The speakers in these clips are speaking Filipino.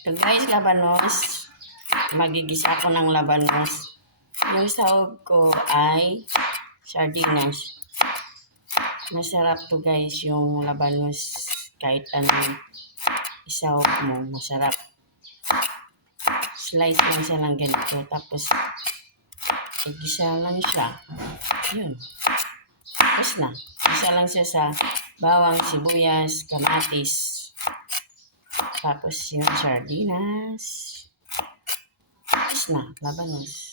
So guys, labanos. Magigisa ako ng labanos. Yung sahog ko ay sardinas. Masarap to guys yung labanos. Kahit anong isahog mo, masarap. Slice lang siya ng ganito. Tapos, igisa lang siya. Yun. Tapos na. Isa lang siya sa bawang, sibuyas, kamatis. Tapos yung sardinas. Tapos na, labanos.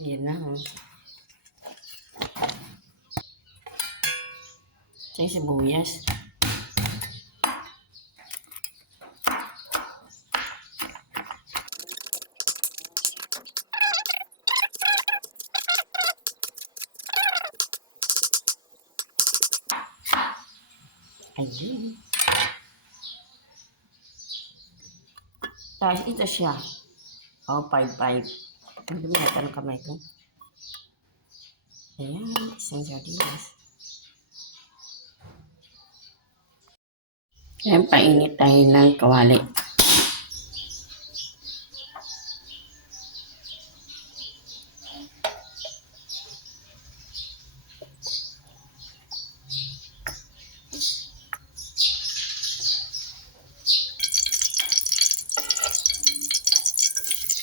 Yan na, oh. Sa sibuyas. Ayun. Tapos ito siya. Oh, 5-5. Natin ang kamay ko. Ayan, isang sardinas. Ayan, painit tayo ng kawali.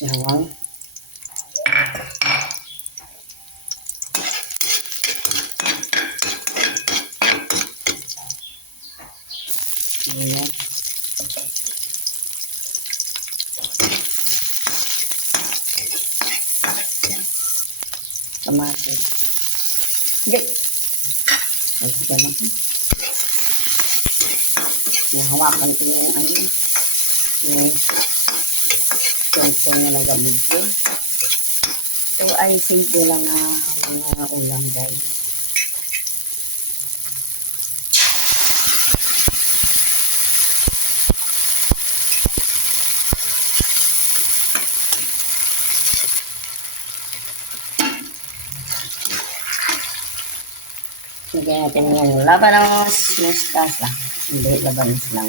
Ayan. Kamatis. Sige. Ay, sige lang. Nahawakan ko yung ano. Yung tungkol na nagamit ko. So, ay simple lang na mga ulam guys. Lagyan natin yan. Labanos, mustasa. Hindi, labanos lang.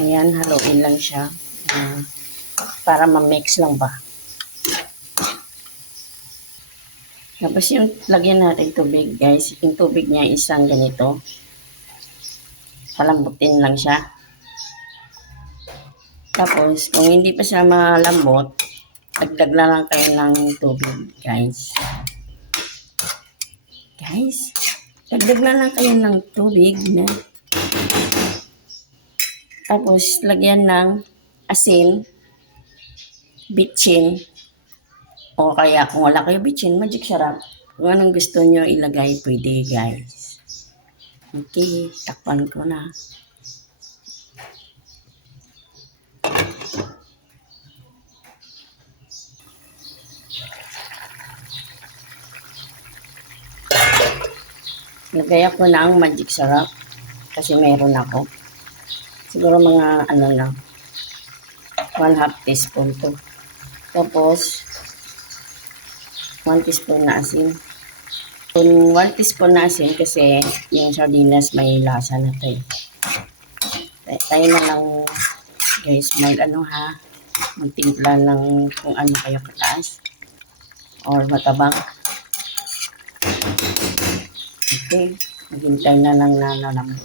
Ayan, haluin lang siya. ah, para ma-mix lang ba. Tapos yung lagyan natin tubig, guys. Yung tubig niya isang ganito. Palambutin lang siya. Tapos, kung hindi pa siya malambot, dagdag na lang kayo ng tubig, guys. Guys, dagdag na lang kayo ng tubig na tapos, lagyan ng asin, bitchin, o kaya kung wala kayo bitchin, magic sarap. Kung anong gusto nyo ilagay, pwede guys. Okay, takpan ko na. Lagay ako ng magic sarap kasi meron ako. Siguro mga ano lang, one half teaspoon to. Tapos, one teaspoon na asin. Kung one teaspoon na asin kasi yung sardinas may lasa na to eh. Tay- Tayo na lang guys mag ano ha, magtimpla ng kung ano kayo kataas or matabang tubig. Maghintay na lang na nalamot.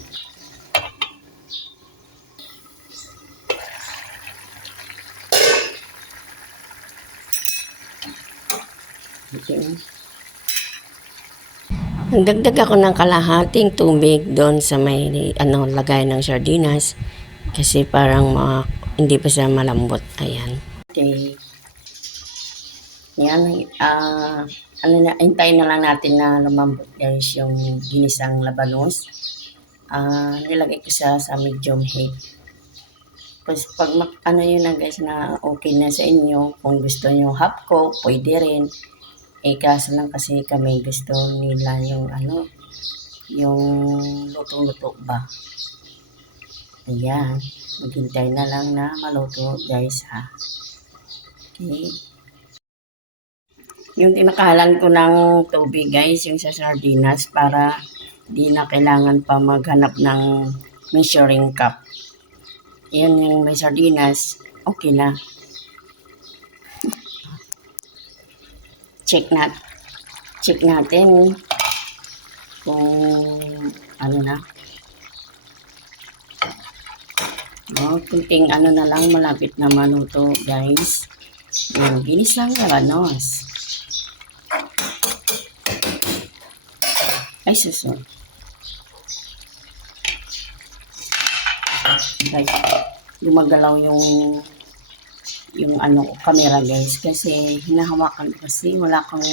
Okay. Nagdagdag ako ng kalahating tubig doon sa may ano, lagay ng sardinas kasi parang ma, hindi pa siya malambot. Ayan. Okay. Yan. Ah... Uh, ano na, hintayin na lang natin na lumambot guys yung ginisang labanos. Ah, nilagay ko sa, sa medium heat. Tapos pag ano yun na guys na okay na sa inyo, kung gusto nyo half cook, pwede rin. Eh kaso lang kasi kami gusto nila yung ano, yung luto-luto ba. Ayan. Maghintay na lang na maluto guys ha. Okay. Yung tinakalan ko ng tubig guys, yung sa sardinas para di na kailangan pa maghanap ng measuring cup. Yan yung may sardinas, okay na. Check nat check natin kung ano na. Oh, kunting ano na lang, malapit na maluto, guys. Yung ginisang labanos. Ay, suso. Guys, gumagalaw yung yung ano camera guys kasi hinahawakan kasi wala kang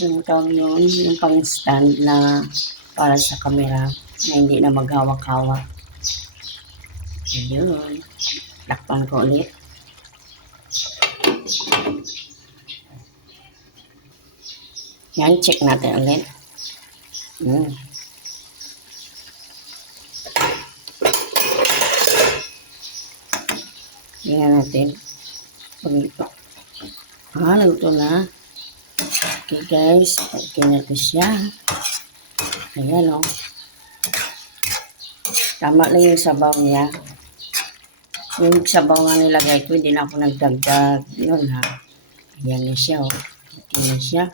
yung tawag yun, yung pang stand na para sa camera na hindi na maghawak-hawak. Ayun. Lakpan ko ulit. Yan, check natin ulit. Mm. Tingnan natin. Pag ito. Ah, luto na. Okay guys, okay na to siya. Ayan o. Oh. Tama lang yung sabaw niya. Yung sabaw nga nilagay ko, hindi na ako nagdagdag. Yun ha. Ayan na siya. Oh. Okay na siya.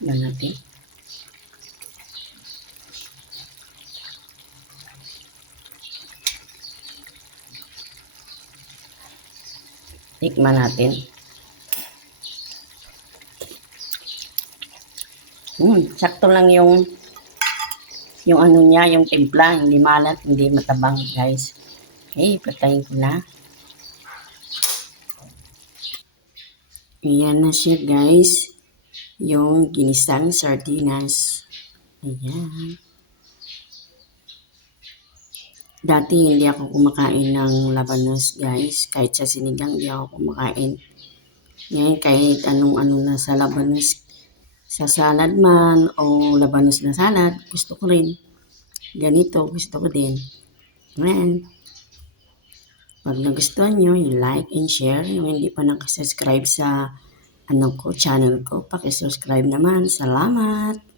Yan natin. Tikman natin. Hmm, sakto lang yung yung ano niya, yung timpla, hindi malat, hindi matabang, guys. Okay, patayin ko na. Ayan na siya, guys. Yung ginisang sardinas. Ayan. Dati hindi ako kumakain ng labanos, guys. Kahit sa sinigang, hindi ako kumakain. Ngayon, kahit anong-ano na sa labanos, sa salad man o labanos na salad, gusto ko rin. Ganito, gusto ko din. Ayan. Pag nagustuhan nyo, like and share. Yung hindi pa nakasubscribe sa ano ko, channel ko, pakisubscribe naman. Salamat!